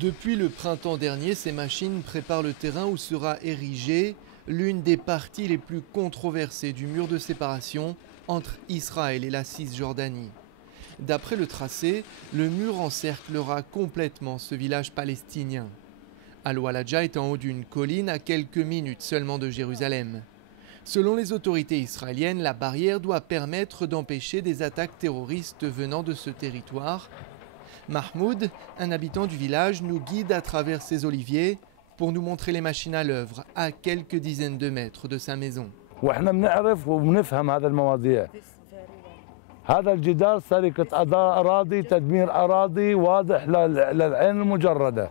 Depuis le printemps dernier, ces machines préparent le terrain où sera érigée l'une des parties les plus controversées du mur de séparation entre Israël et la Cisjordanie. D'après le tracé, le mur encerclera complètement ce village palestinien. Al-Walaja est en haut d'une colline à quelques minutes seulement de Jérusalem. Selon les autorités israéliennes, la barrière doit permettre d'empêcher des attaques terroristes venant de ce territoire. Mahmoud, un habitant du village, nous guide à travers ces oliviers pour nous montrer les machines à l'œuvre à quelques dizaines de mètres de sa maison. هذا الجدار سرقة أراضي تدمير أراضي واضح للعين المجردة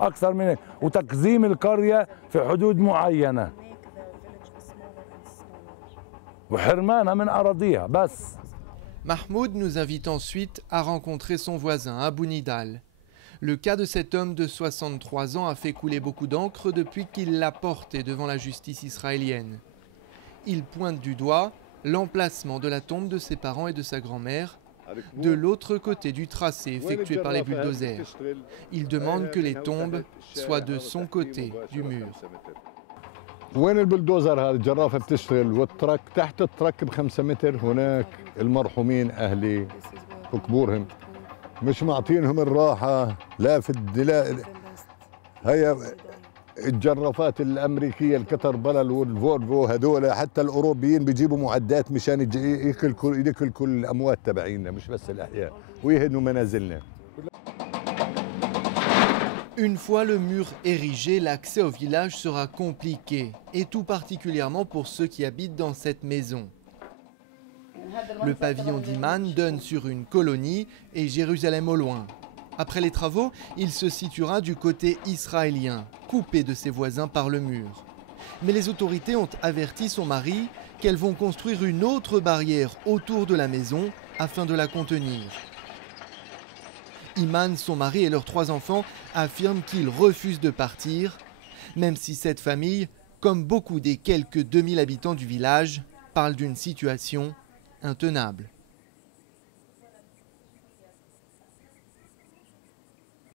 أكثر من وتقزيم القرية في حدود معينة وحرمانها من أراضيها بس. Mahmoud nous invite ensuite à rencontrer son voisin, Abou Nidal. Le cas de cet homme de 63 ans a fait couler beaucoup d'encre depuis qu'il l'a porté devant la justice israélienne. Il pointe du doigt l'emplacement de la tombe de ses parents et de sa grand-mère, de l'autre côté du tracé effectué par les bulldozers. Il demande que les tombes soient de son côté du mur. وين البلدوزر هذا الجرافه بتشتغل والترك تحت الترك ب5 متر هناك المرحومين اهلي وكبورهم مش معطينهم الراحه لا في هي الجرافات الامريكيه الكتر بلل والفولفو هذول حتى الاوروبيين بيجيبوا معدات مشان ياكل كل الاموات تبعينا مش بس الاحياء ويهدموا منازلنا. Une fois le mur érigé, l'accès au village sera compliqué, et tout particulièrement pour ceux qui habitent dans cette maison. Le pavillon d'Iman donne sur une colonie et Jérusalem au loin. Après les travaux, il se situera du côté israélien, coupé de ses voisins par le mur. Mais les autorités ont averti son mari qu'elles vont construire une autre barrière autour de la maison afin de la contenir. Iman, son mari et leurs 3 enfants affirment qu'ils refusent de partir, même si cette famille, comme beaucoup des quelques 2000 habitants du village, parle d'une situation intenable.